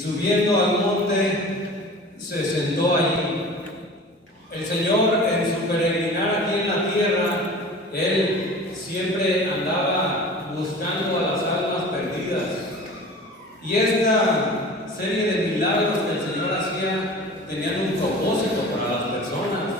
subiendo al monte se sentó allí. El Señor, en su peregrinar aquí en la tierra, Él siempre andaba buscando a las almas perdidas. Y esta serie de milagros que el Señor hacía tenían un propósito para las personas.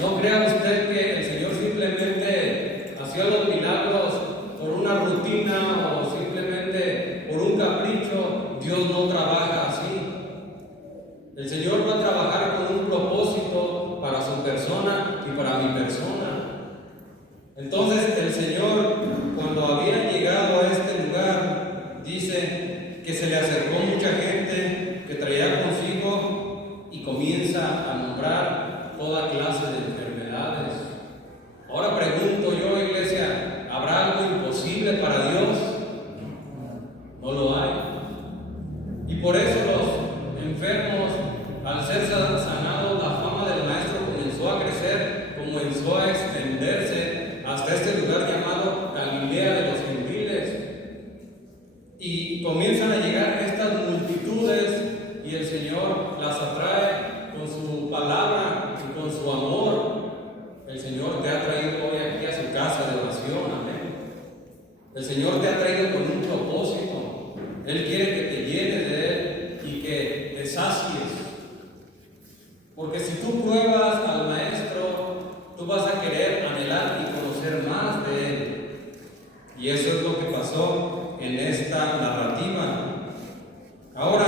No crea usted que el Señor simplemente hacía los milagros por una rutina o simplemente por un capricho. Dios no trabaja así. El Señor va a trabajar con un propósito para su persona y para mi persona. Entonces el Señor, cuando había llegado a este lugar, dice que se le acercó mucha gente que traía consigo y comienza a nombrar toda clase de enfermedades. Ahora pregunto yo, iglesia, ¿habrá algo imposible para Dios? No lo hay. Y por eso los enfermos, al ser sanados, la fama del Maestro comenzó a crecer, comenzó a extenderse hasta este lugar llamado Galilea de los Gentiles. Y comienzan a llegar estas multitudes y el Señor las atrae con su palabra y con su amor. El Señor te ha traído hoy aquí a su casa de oración, amén. El Señor te ha traído con un propósito. Él quiere que te llenes de Él y que te sacies. Porque si tú pruebas al Maestro, tú vas a querer anhelar y conocer más de Él. Y eso es lo que pasó en esta narrativa. Ahora,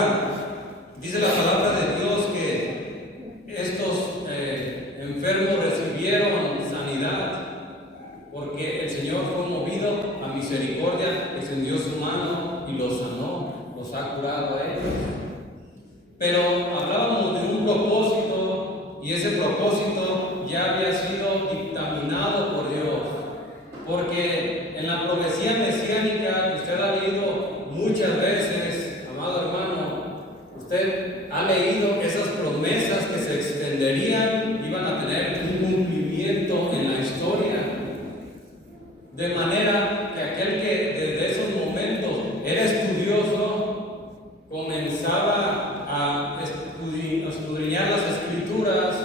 dice la palabra de Dios que estos enfermos recibieron sanidad, porque el Señor fue movido a misericordia, extendió su mano y los sanó, los ha curado a ellos. Pero hablábamos de un propósito, y ese propósito ya había sido dictaminado por Dios, porque en la profecía mesiánica que usted ha leído muchas veces, amado hermano, usted ha leído esas promesas que se extenderían, iban a tener un cumplimiento en la historia, de manera que aquel que desde esos momentos era estudioso comenzaba a escudriñar las Escrituras,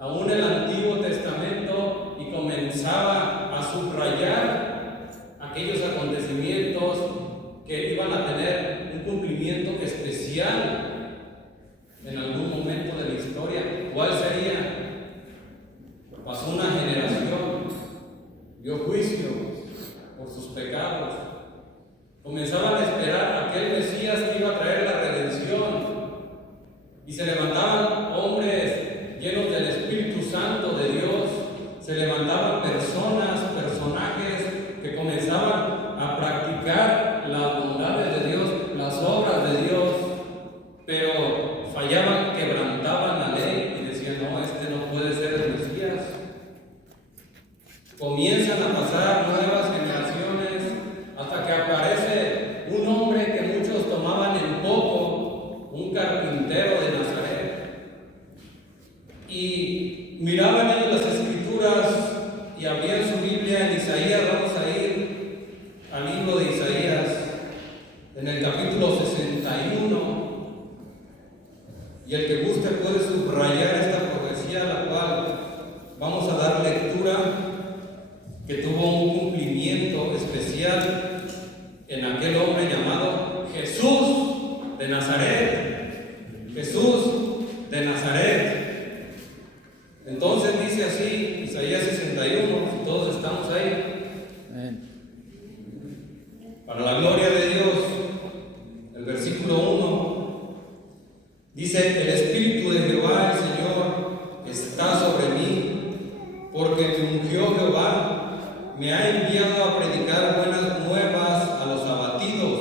aún el Antiguo Testamento, y comenzaba a subrayar aquellos acontecimientos que iban a tener un cumplimiento especial en algún momento de la historia. ¿Cuál sería? Pasó una generación, dio juicio por sus pecados. Comenzaban a esperar a aquel Mesías que iba a traer la redención. Y se levantaban hombres llenos del Espíritu Santo de Dios. Se levantaban personajes que comenzaban a practicar las bondades de Dios, las obras de Dios, pero fallaban, quebrantaban la ley y decían: no, este no puede ser el Mesías. Comienzan a pasar nuevas generaciones hasta que aparece un hombre que muchos tomaban en poco, un carpintero de Nazaret. Y miraban ellos las Escrituras y abrían su Biblia en Isaías. Vamos a ir al libro de Isaías, en el capítulo 61. Y el que guste puede subrayar esta profecía, la cual vamos a dar lectura, que tuvo un cumplimiento especial en aquel hombre llamado Jesús de Nazaret. Jesús de Nazaret. Entonces dice así, Isaías 61, todos estamos ahí. Amén. Para la gloria de Dios, el versículo 1 dice: el Espíritu de Jehová, el Señor, está sobre mí, porque me ungió Jehová. Me ha enviado a predicar buenas nuevas a los abatidos,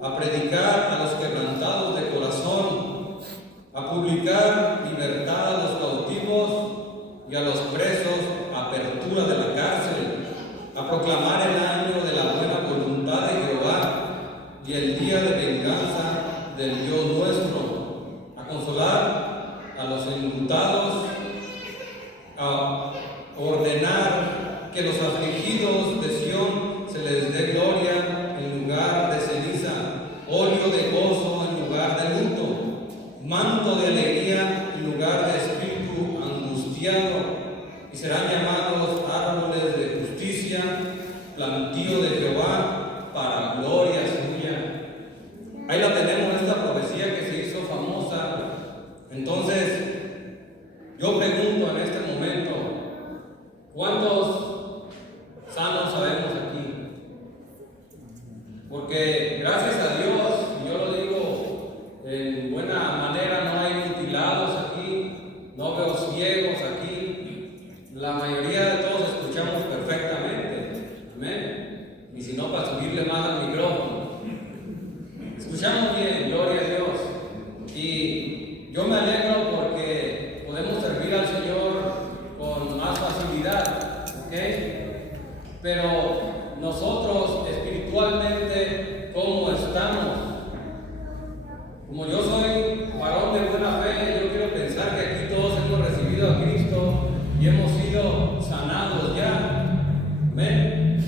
a predicar a los quebrantados de corazón, a publicar libertad a los cautivos y a los presos apertura de la cárcel, a proclamar el año de la buena voluntad de Jehová y el día de venganza del Dios nuestro, a consolar a los enlutados, a ordenar que los afligidos de Sión se les dé gloria en lugar de ceniza, óleo de gozo en lugar de manto de alegría en lugar de espíritu angustiado, y serán llamados árboles de justicia, plantío de Jehová, para gloria suya. Ahí la tenemos, esta profecía que se hizo famosa. Entonces, yo pregunto en este momento, ¿cuántos sanos sabemos aquí? Porque gracias a Dios, yo lo digo en buena manera, no hay mutilados aquí, no veo ciegos aquí, la mayoría de todos escuchamos perfectamente, amén, y si no, para subirle más al micrófono, escuchamos bien, gloria a Dios, y yo me alegro porque podemos servir al Señor con más facilidad, ¿ok? Pero nosotros espiritualmente, ¿cómo estamos? Como yo soy varón de buena fe, yo quiero pensar que aquí todos hemos recibido a Cristo y hemos sido sanados ya, amén.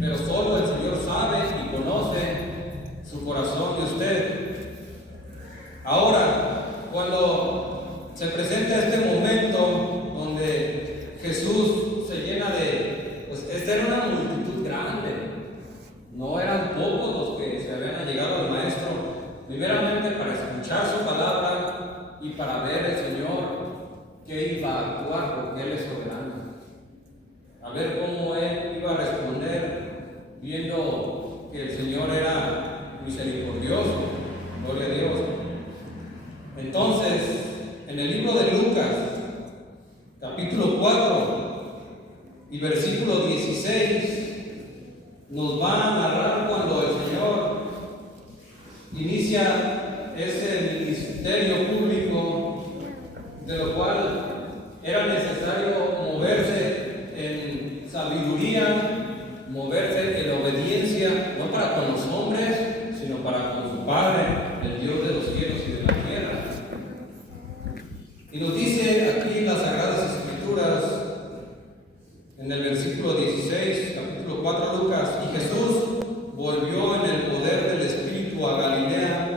Pero solo el Señor sabe y conoce su corazón de usted. Ahora, cuando se presenta este momento donde Jesús se llena de, pues esta era una multitud grande, no eran pocos los que se habían allegado al Maestro, primeramente para escuchar su palabra y para ver el Señor que iba a actuar, porque Él es soberano, a ver cómo Él iba a responder, viendo que el Señor era misericordioso, gloria a Dios. Entonces, en el libro de Lucas, capítulo 4 y versículo 16, nos va a narrar cuando el Señor inicia ese ministerio público, de lo cual era necesario moverse en sabiduría, moverse en obediencia, no para con los hombres, sino para con su Padre, el Dios de los cielos y de la tierra. Y nos dice aquí en las Sagradas Escrituras, en el versículo 16, capítulo 4 Lucas, y Jesús volvió en el poder del Espíritu a Galilea,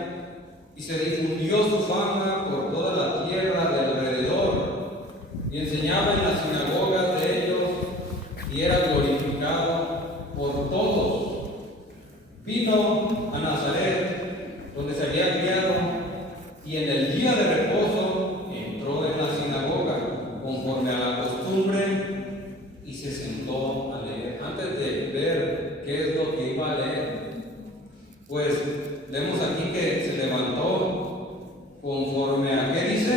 y se difundió su fama por toda la tierra de alrededor, y enseñaba en las sinagogas de ellos, y era glorificado por todos. Vino a Nazaret, donde se había criado, y en el día de reposo entró en la sinagoga, conforme a la costumbre, y se sentó a leer. Antes de ver qué es lo que iba a leer, pues vemos aquí que se levantó conforme a qué dice,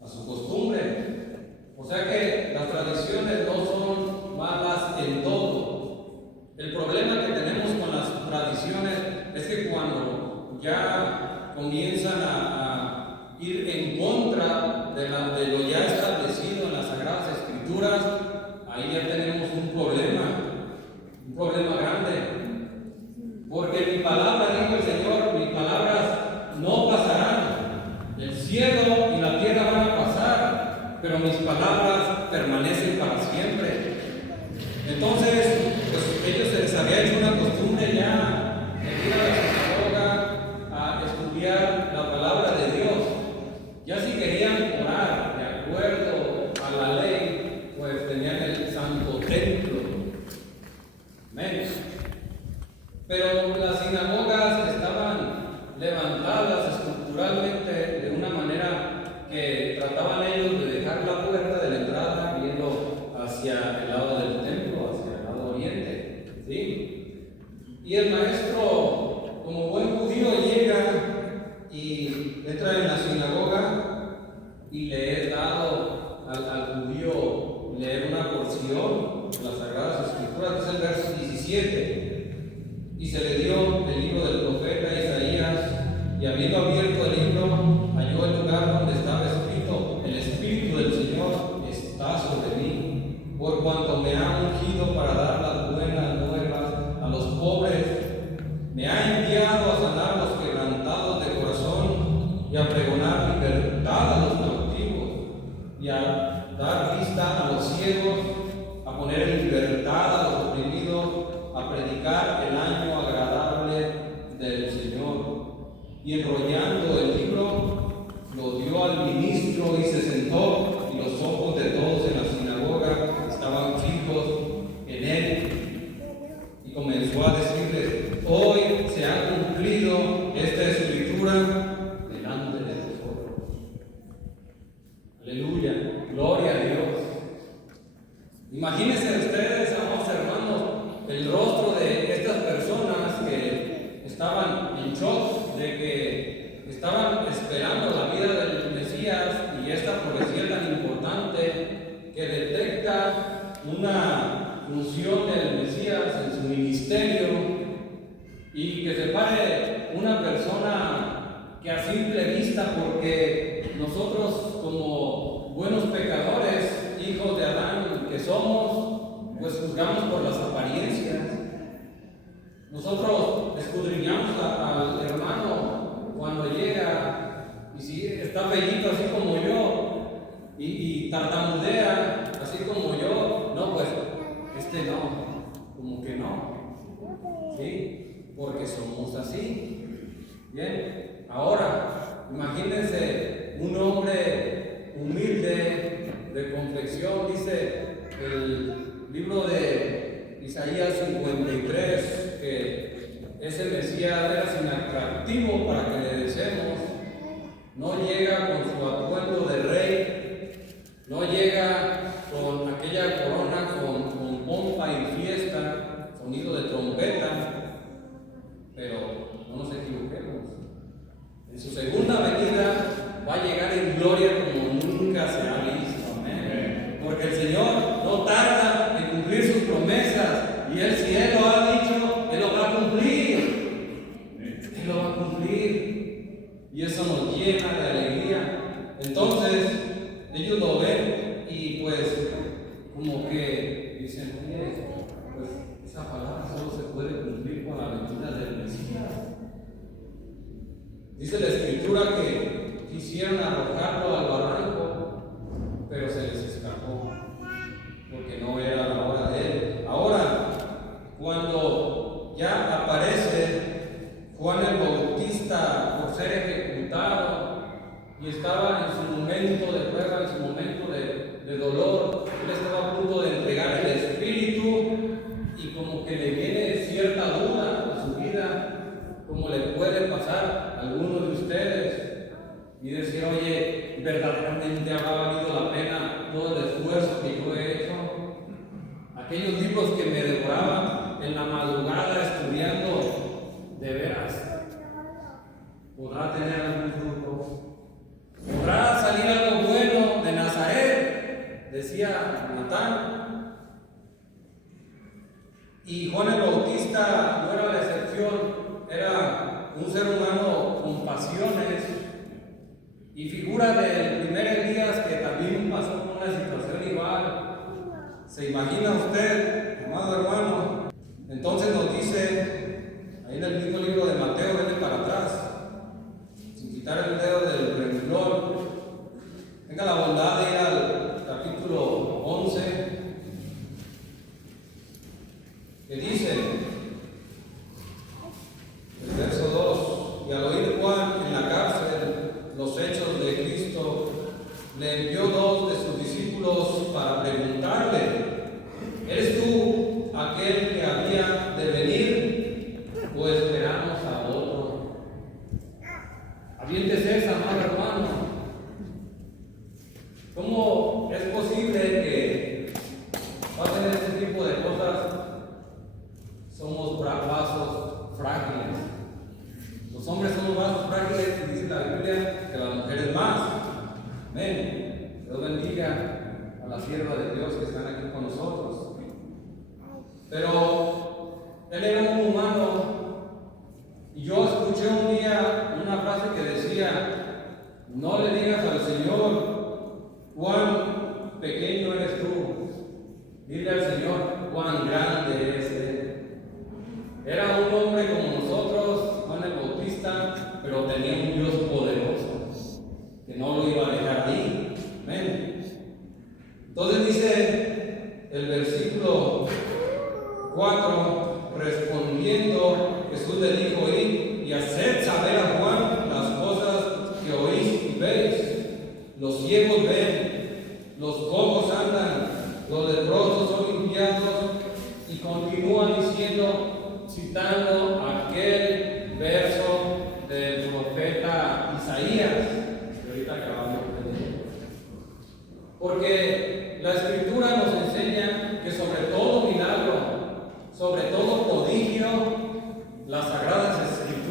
a su costumbre. O sea que las tradiciones no son malas en todo. El problema que tenemos con las tradiciones es que cuando ya comienzan a ir en contra de lo ya establecido en las Sagradas Escrituras, ahí ya tenemos un problema grande. Porque mi palabra, dijo el Señor, mis palabras no pasarán. El cielo y la tierra van a pasar, pero mis palabras permanecen para siempre. Entonces, pues ellos se les había hecho una costumbre ya de ir a la sinagoga a estudiar la palabra de Dios. Ya si querían orar de acuerdo a la ley, pues tenían el santo templo. Amén. Pero las sinagogas estaban levantadas estructuralmente de una manera que trataban ellos de dejar la puerta de la entrada viendo hacia el lado del templo, hacia el lado oriente, ¿sí? Y el maestro, como buen judío, llega y entra en la sinagoga y le es dado al judío leer una porción de las Sagradas Escrituras, que es el verso 17. Y se le dio el libro del profeta Isaías, y habiendo abierto el libro, halló el lugar donde estaba escrito: el Espíritu del Señor está sobre mí, por cuanto me ha ungido para dar las buenas nuevas a los pobres, me ha enviado a sanar a los quebrantados de corazón, y a pregonar libertad a los cautivos, y a dar vista a los ciegos, a poner en libertad a los oprimidos, a predicar el año agradable del Señor. Y enrollando el libro, lo dio al ministro y se sentó, y los ojos de todos en la sinagoga estaban fijos en él. Y comenzó a decirles: hoy se ha cumplido esta escritura delante de vosotros. Aleluya, gloria a Dios. Imagínense ustedes, amados hermanos, el rostro de estas personas que estaban en shock, de que estaban esperando la vida del Mesías, y esta profecía tan importante que detecta una función del Mesías en su ministerio, y que se pare una persona que a simple vista, porque nosotros como buenos pecadores, hijos de Adán que somos, pues juzgamos por las apariencias. Nosotros escudriñamos al hermano cuando llega, y si está bellito así como yo, y tartamudea así como yo, no, pues no, como que no, ¿sí? Porque somos así. Bien, ahora imagínense un hombre humilde, de complexión. Dice el libro de Isaías 53 que ese Mesías era sin atractivo para que le deseemos. No llega con su atuendo de rey, no llega con aquella corona con pompa y fiesta, sonido de trompeta, pero no nos equivoquemos. En su segunda venida va a llegar en gloria como nunca se ha visto. Amén. Porque el Señor no tarda en cumplir sus promesas, y si Él lo ha dicho, Él lo va a cumplir. Él lo va a cumplir, y eso nos llena de alegría. Entonces ellos lo ven y pues como que dicen: oye, pues esa palabra solo se puede cumplir con la venida del Mesías. Dice la Escritura que quisieron arrojarlo al barranco, pero se les escapó, porque no era la hora de él. Ahora, cuando ya aparece Juan el Bautista por ser ejecutado, y estaba en su momento de prueba, en su momento de dolor, él estaba a punto de entregar el Espíritu, y como que le viene cierta duda a su vida, como le puede pasar a alguno de ustedes, y decir: oye, ¿verdaderamente habrá valido la pena todo el esfuerzo que yo he hecho? Aquellos libros que me devoraban en la madrugada estudiando, ¿de veras podrá tener algún fruto? ¿Podrá salir algo bueno de Nazaret?, decía Natán. Y Juan el Bautista no era la excepción, era un ser humano con pasiones y figura del primer Elías, que también pasó por una situación igual. ¿Se imagina usted, amado hermano? Entonces nos dice ahí en el mismo libro de Mateo, vete para atrás, sin quitar el dedo del renglón. Tenga la bondad de ir al capítulo 11, que dice, el verso 2: y al oír Juan en la cárcel los hechos de Cristo, le envió 2 de sus discípulos para preguntarle: ¿eres tú aquel que había de venir, o esperamos a otro? Aviéntese esa, amado hermano. ¿Cómo es posible que pasen este tipo de cosas? Somos vasos frágiles. Los hombres somos vasos frágiles, y dice la Biblia que las mujeres más. Amén. Dios bendiga a la sierva de Dios que están aquí con nosotros. Pero él era un humano, y yo escuché un día una frase que decía: no le digas al Señor cuán pequeño eres tú, dile al Señor cuán grande es Él. Era un hombre como nosotros, Juan el Bautista, pero tenía un Dios poderoso que no lo iba a dejar ahí. Amén. Entonces dice el versículo 4: respondiendo Jesús le dijo: id y haced saber a Juan las cosas que oís y veis.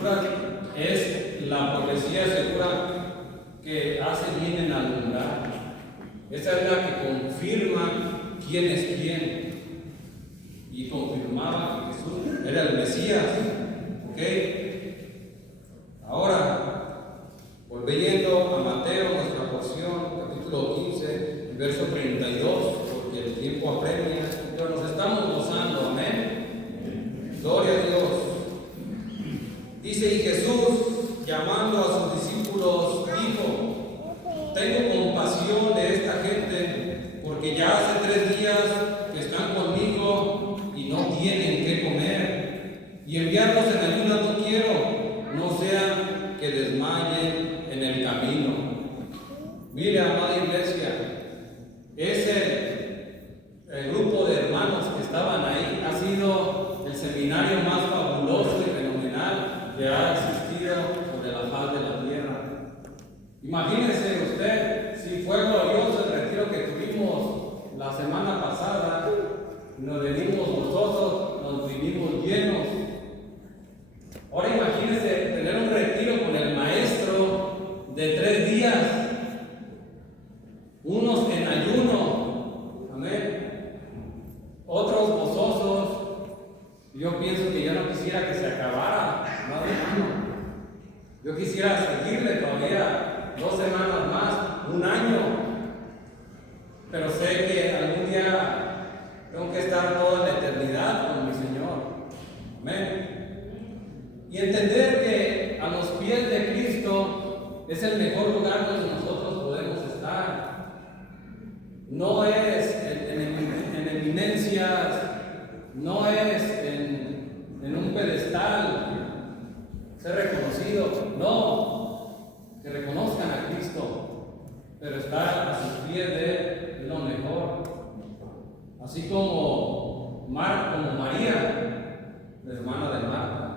Escrituras es la profecía segura que hace bien en alumbrar. Esa es la que confirma quién es quién. Y confirmaba que Jesús era el Mesías. ¿Ok? Ahora, volviendo a Mateo, nuestra porción, capítulo 15, verso 32, porque el tiempo apremia, pero nos estamos gozando, amén. Gloria a Dios. Dice, y Jesús, llamando a sus discípulos, dijo: tengo compasión de esta gente, porque ya hace 3 días que están conmigo y no tienen qué comer, y enviarlos en ayunas no quiero, no sea que desmayen en el camino. Mire, amada iglesia, el grupo de hermanos que estaban ahí ha sido el seminario más fabuloso y fenomenal que ha existido sobre la faz de la tierra. Imagínense usted, si fue glorioso el retiro que tuvimos la semana pasada, nos venimos nosotros, nos vinimos llenos. Ahora imagínense tener un retiro con el maestro de 3 días, unos en ayuno, amén, otros gozosos. Yo pienso que yo no quisiera que se acabara, no, hermano. Yo quisiera seguirle todavía 2 semanas más, 1 año, pero sé que algún día tengo que estar toda la eternidad con mi Señor, amén. Y entender que a los pies de Cristo es el mejor lugar donde nosotros podemos estar. No es en eminencias, no es en un pedestal, ser reconocido, no, que reconozcan a Cristo, pero estar a sus pies de Él es lo mejor. Así como María, la hermana de Marta.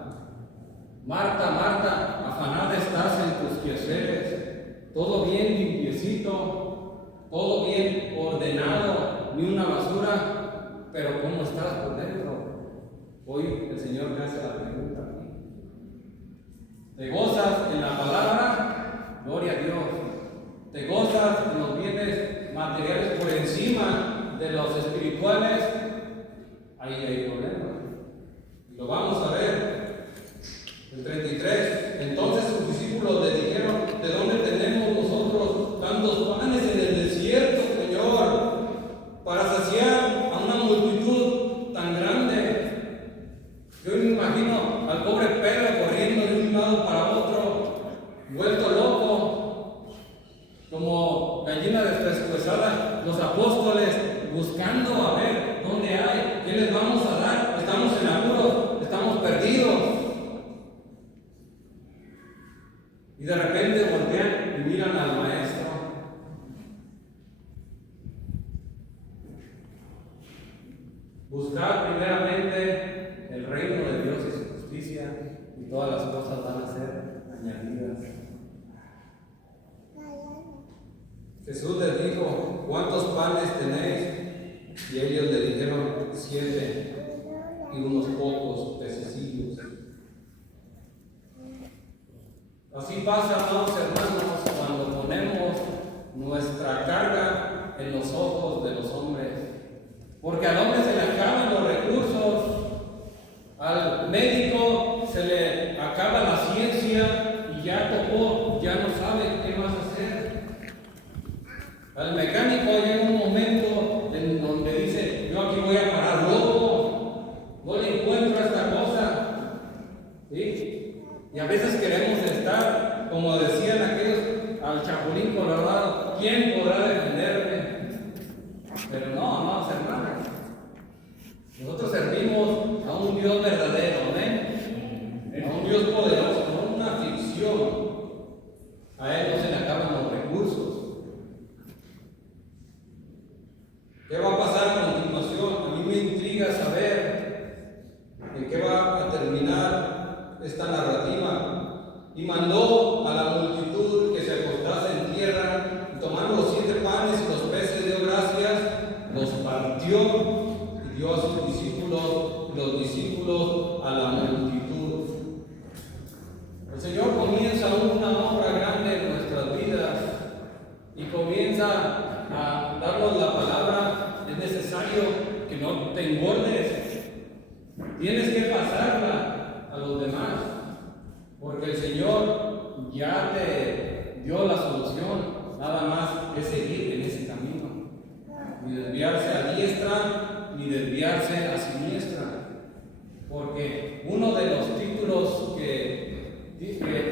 Marta, Marta, afanada estás en tus quehaceres, todo bien limpiecito, todo bien ordenado, ni una basura, pero ¿cómo estás por dentro? Hoy el Señor me hace la pregunta a mí. ¿Te gozas en la palabra? Gloria a Dios. ¿Te gozas en los bienes materiales por encima de los espirituales? Ahí hay problemas. Y lo vamos a ver. El 33. Entonces sus discípulos le dijeron: ¿de dónde tenemos nosotros tantos panes en el desierto, Señor, para saciar a una multitud tan grande? Yo me imagino al pobre Pedro corriendo de un lado para otro, vuelto loco, como gallina despesuezada, los apóstoles buscando a ver dónde hay, qué les vamos a dar. Estamos en apuros, estamos perdidos. Y de repente voltean y miran al maestro. Buscar primeramente el reino de Dios y su justicia, y todas las cosas van a ser añadidas. Jesús les dijo: ¿cuántos panes tenéis? Y ellos le dijeron: 7, y unos pocos pececillos. Así pasa, amados hermanos, cuando ponemos nuestra carga en los ojos de los hombres. Porque al hombre se le acaban los recursos, al médico se le acaba la ciencia y ya tocó, ya no sabe qué más hacer. Al mecánico llega un momento en donde dice: yo aquí voy a parar loco, no le encuentro a esta cosa. ¿Sí? Y a veces queremos estar, como decían aquellos, al chapulín colorado: ¿quién podrá defenderme? Pero no, amados hermanos, nosotros servimos a un Dios verdadero, ¿eh? A un Dios poderoso, no una ficción. A Él no se le acaban los recursos. ¿Qué va a pasar a continuación? A mí me intriga saber en qué va a terminar esta narrativa. Y mandó a la multitud que se acostase en tierra, y tomando los 7 panes y los peces dio gracias, los partió y dio a sus discípulos, y los discípulos a la multitud. porque el Señor ya te dio la solución, nada más es seguir en ese camino, ni desviarse a diestra, ni desviarse a siniestra, porque uno de los títulos que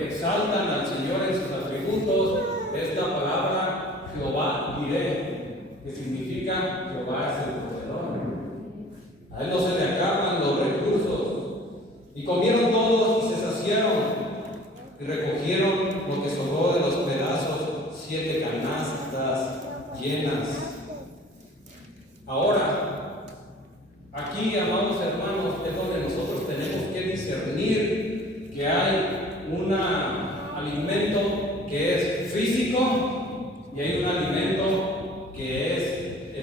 exaltan al Señor en sus atributos es la palabra Jehová Jireh, que significa Jehová es el proveedor. A Él no se le acaban los recursos. Y comieron todos y se saciaron, y recogieron lo que sobró de los pedazos, 7 canastas llenas. Ahora, aquí, amados hermanos, es donde nosotros tenemos que discernir que hay un alimento que es físico y hay un alimento que es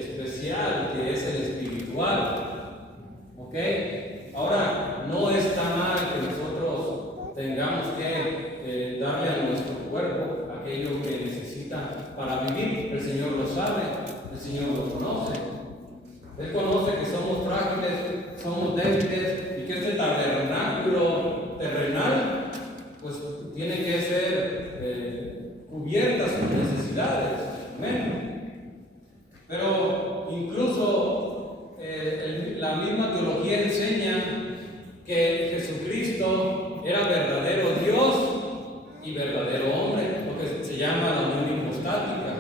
especial, que es el espiritual. ¿Ok? Ahora, no está mal que nosotros tengamos que darle a nuestro cuerpo aquello que necesita para vivir. El Señor lo sabe, el Señor lo conoce. Él conoce que somos frágiles, somos débiles y que este tabernáculo terrenal pues tiene que ser cubierta sus necesidades. Amén. Pero incluso la misma teología enseña que Jesucristo era verdadero Dios y verdadero hombre, lo que se llama la unión hipostática,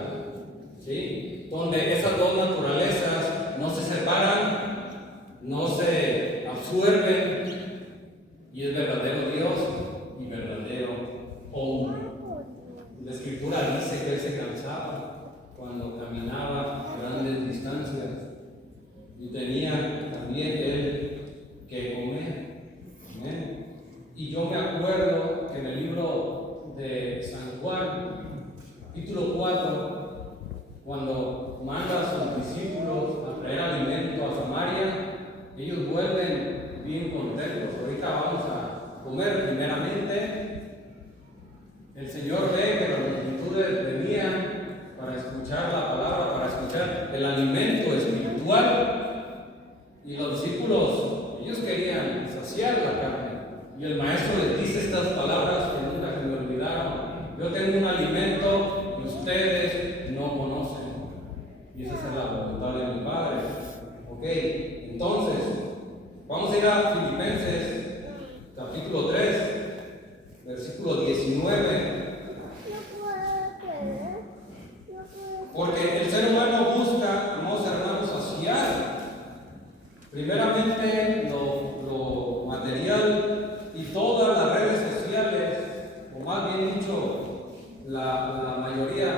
¿sí? Donde esas dos naturalezas no se separan, no se absorben, y es verdadero Dios y verdadero hombre. La Escritura dice que Él se cansaba cuando caminaba grandes distancias y tenía también Él que comer. ¿Amén? Y yo me acuerdo que en el libro de San Juan, capítulo 4, cuando manda a sus discípulos a traer alimento a Samaria, ellos vuelven bien contentos. Ahorita vamos a comer primeramente. El Señor ve que las multitudes venían para escuchar la palabra, para escuchar el alimento espiritual, y los discípulos, ellos querían saciar la carne. Y el maestro les dice estas palabras que nunca se me olvidaron: yo tengo un alimento que ustedes no conocen, y esa es la voluntad de mi Padre. Ok, entonces vamos a ir a Filipenses capítulo 3, versículo 19. Porque el ser humano busca, amados hermanos, saciar primeramente lo material, y todas las redes sociales, o más bien dicho, la mayoría,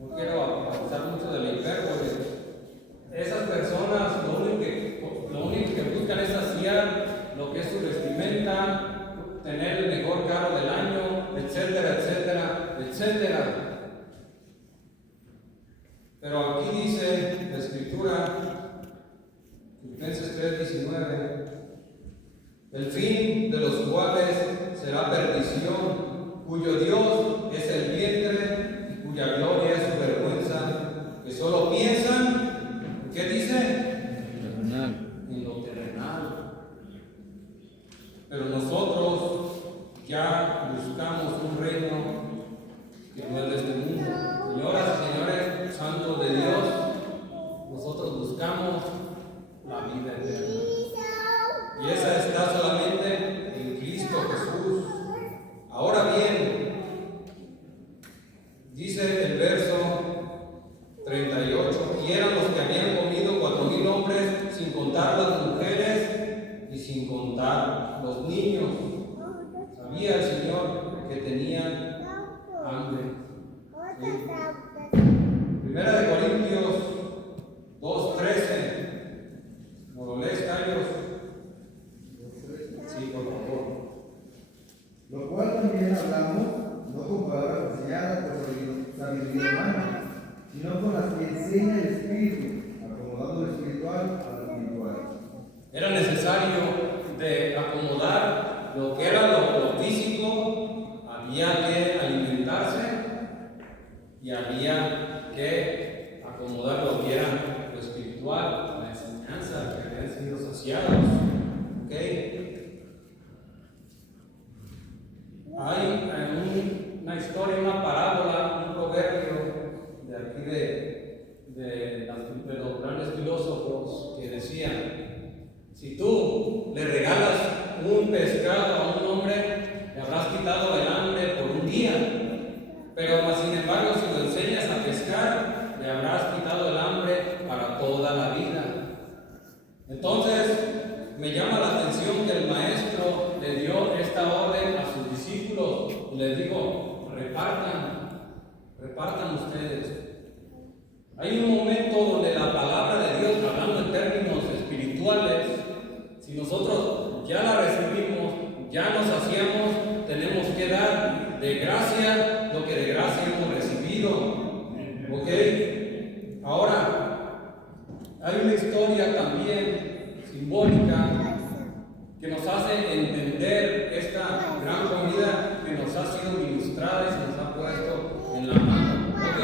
no quiero abusar mucho de la hipérbole, esas personas lo único que buscan es saciar lo que es su vestimenta, tener el mejor carro del año, etcétera, etcétera, etcétera. Pero aquí dice la Escritura, Filipenses 3:19, el fin de los cuales será perdición, cuyo Dios es el vientre y cuya gloria es su vergüenza, que solo piensan, ¿qué dice? En lo terrenal. Pero nosotros ya buscamos un reino que no es de este mundo. Señoras y señores, santos de Dios, nosotros buscamos la vida eterna. Y esa está solamente en Cristo Jesús. Ahora bien, dice el verso 38, y eran los que habían comido 4,000 hombres, sin contar las mujeres y sin contar los niños. Sabía el Señor que tenían hambre. ¿Sí? Primera de Corintios 2:13. ¿No lo lees, Carlos? Sí, por favor. Lo cual también hablamos, no con palabras enseñadas por sabiduría humana, sino con las que enseña el Espíritu, acomodando lo espiritual a lo espiritual. Era necesario de acomodar lo que era lo físico, había que alimentarse, y había que acomodar lo que era lo espiritual, la enseñanza, que habían sido saciados. ¿Ok? Hay una historia, una parábola, un proverbio de aquí de los grandes filósofos que decían: si tú le regalas un pescado a un hombre, le habrás quitado el hambre por un día, pero más sin embargo, si lo enseñas a pescar, le habrás quitado el hambre para toda la vida. Entonces, me llama la atención que el maestro le dio esta orden a sus discípulos y les dijo: repartan ustedes. Hay un momento donde la palabra de Dios, hablando en términos espirituales, si nosotros ya la recibimos, ya nos saciamos, tenemos que dar de gracia lo que de gracia hemos recibido. ¿Ok? Ahora, hay una historia también simbólica que nos hace entender esta gran comida que nos ha sido ministrada y se nos ha puesto en la mano. Ok,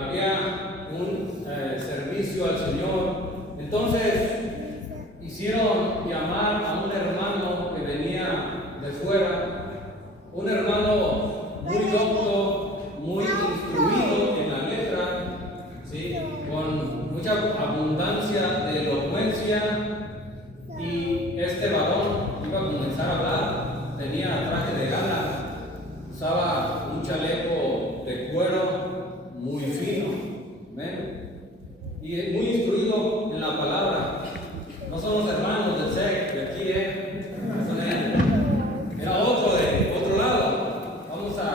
había un servicio al Señor. Entonces hicieron llamar a un hermano que venía de fuera, un hermano muy docto, muy instruido en la letra, ¿sí? Con mucha abundancia de elocuencia, y este varón iba a comenzar a hablar. Tenía traje de gala, usaba un chaleco de cuero muy fino, ¿ven? Y muy instruido en la palabra. No son los hermanos del SEC de aquí, era otro de otro lado. Vamos a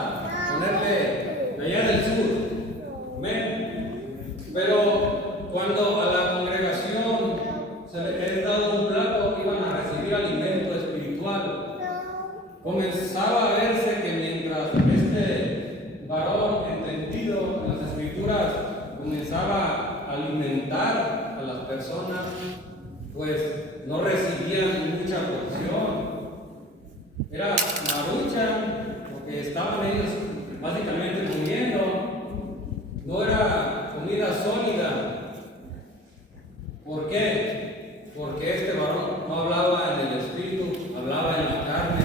ponerle de allá del sur, ¿ven? Pero cuando a la congregación se les dado un plato, iban a recibir alimento espiritual. Comenzaba a verse que mientras este varón entendido en las escrituras comenzaba a alimentar a las personas, pues no recibían mucha porción. Era marucha, porque estaban ellos básicamente comiendo. No era comida sólida. ¿Por qué? Porque este varón no hablaba en el espíritu, hablaba en la carne.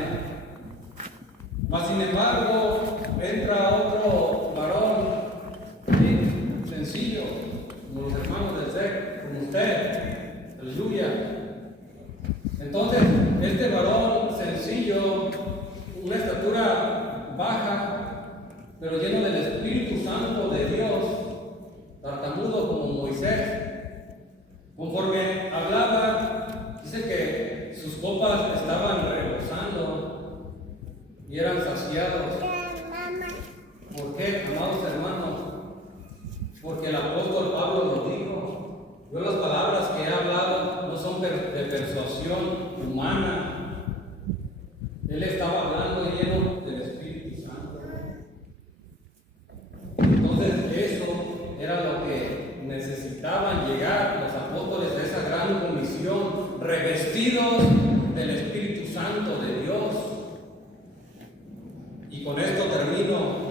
Mas sin embargo, entra otro varón, ¿sí? Sencillo, como los hermanos del SEC, como usted, aleluya. Entonces, este varón sencillo, una estatura baja, pero lleno del Espíritu Santo de Dios, tartamudo como Moisés, conforme hablaba, dice que sus copas estaban rebosando y eran saciados. ¿Por qué, amados hermanos? Porque el apóstol Pablo lo dijo. Yo las palabras que he hablado no son de persuasión humana. Él estaba hablando lleno del Espíritu Santo. Entonces eso era lo que necesitaban llegar los apóstoles a esa gran comisión, revestidos del Espíritu Santo de Dios. Y con esto termino.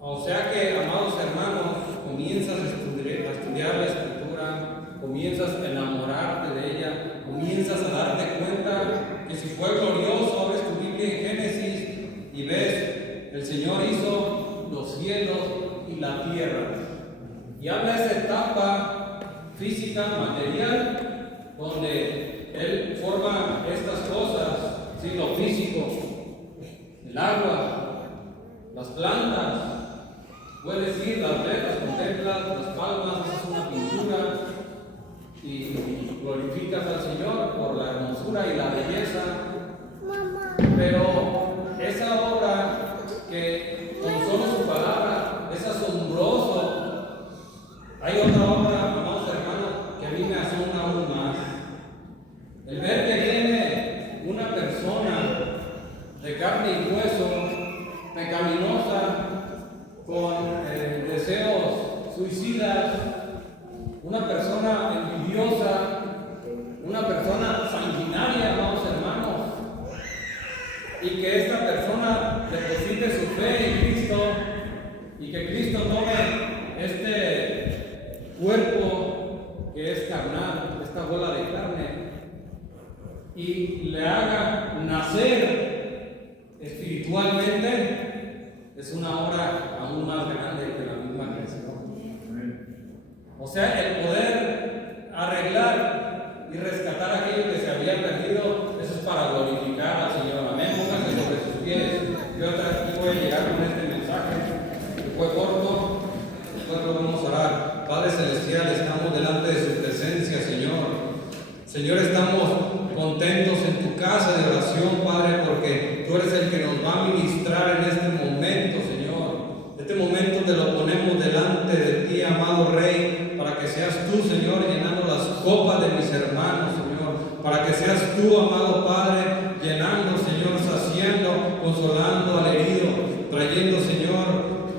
O sea que, amados hermanos, comienzas a estudiar la Escritura, comienzas a enamorarte de ella, comienzas a darte cuenta que si fue glorioso, abres tu Biblia en Génesis y ves, el Señor hizo los cielos y la tierra. Y habla de esa etapa física, material, donde Él forma estas cosas, ¿sí? Lo físico, el agua, las plantas. Puedes ir, las ves, las contemplas, las palmas, haces una pintura y glorificas al Señor por la hermosura y la belleza. Pero esa obra que con solo su palabra es asombroso. Hay otra obra, amados hermanos, que a mí me asombra aún más. El ver que viene una persona de carne y hueso, pecaminosa, con deseos suicidas, una persona envidiosa, una persona sanguinaria, amados hermanos, y que esta persona deposite su fe en Cristo y que Cristo tome este cuerpo que es carnal, esta bola de carne, y le haga nacer sea, el poder arreglar y rescatar aquello que se había perdido, eso es para glorificar al Señor. Amén. Pónganse sobre sus pies. Yo aquí voy a llegar con este mensaje, que fue corto, después lo vamos a orar. Padre Celestial, estamos delante de su presencia, Señor. Señor, estamos contentos en tu casa de oración, Padre, porque tú eres el que nos va a ministrar en este momento, Señor. Este momento te lo ponemos delante de ti, amado Rey, para que seas tú, Señor, llenando las copas de mis hermanos, Señor. Para que seas tú, amado Padre, llenando, Señor, saciando, consolando al herido, trayendo, Señor,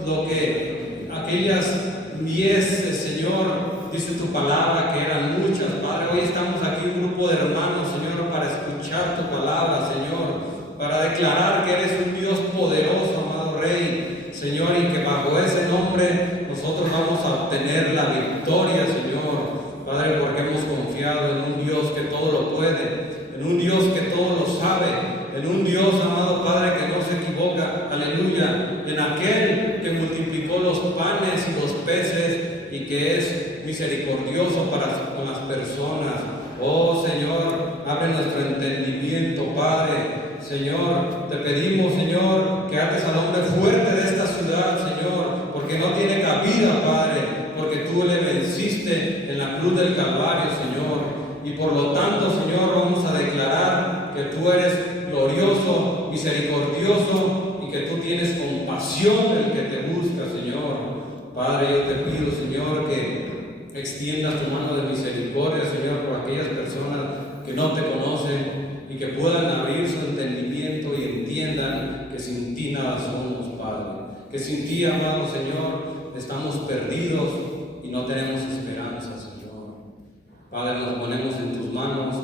lo que aquellas mieses, Señor, dice tu palabra que eran muchas, Padre. Hoy estamos aquí un grupo de hermanos, Señor, para escuchar tu palabra, Señor, para declarar que eres un Dios poderoso, amado Rey, Señor, y que bajo ese nombre nosotros vamos a obtener la victoria, Señor, Padre, porque hemos confiado en un Dios que todo lo puede, en un Dios que todo lo sabe, en un Dios, amado Padre, que no se equivoca, aleluya, en aquel que multiplicó los panes y los peces y que es misericordioso con las personas. Oh Señor, abre nuestro entendimiento, Padre. Señor, te pedimos, Señor, que hagas al hombre fuerte de esta ciudad, Señor, porque no tiene cabida, Padre, porque tú le venciste en la cruz del Calvario, Señor. Y por lo tanto, Señor, vamos a declarar que tú eres glorioso, misericordioso y que tú tienes compasión del que te busca, Señor. Padre, yo te pido, Señor, que extiendas tu mano de misericordia, Señor, por aquellas personas que no te conocen y que puedan abrir su entendimiento y entiendan que sin ti nada somos, Padre. Que sin ti, amado Señor, estamos perdidos y no tenemos esperanza, Señor. Padre, nos ponemos en tus manos.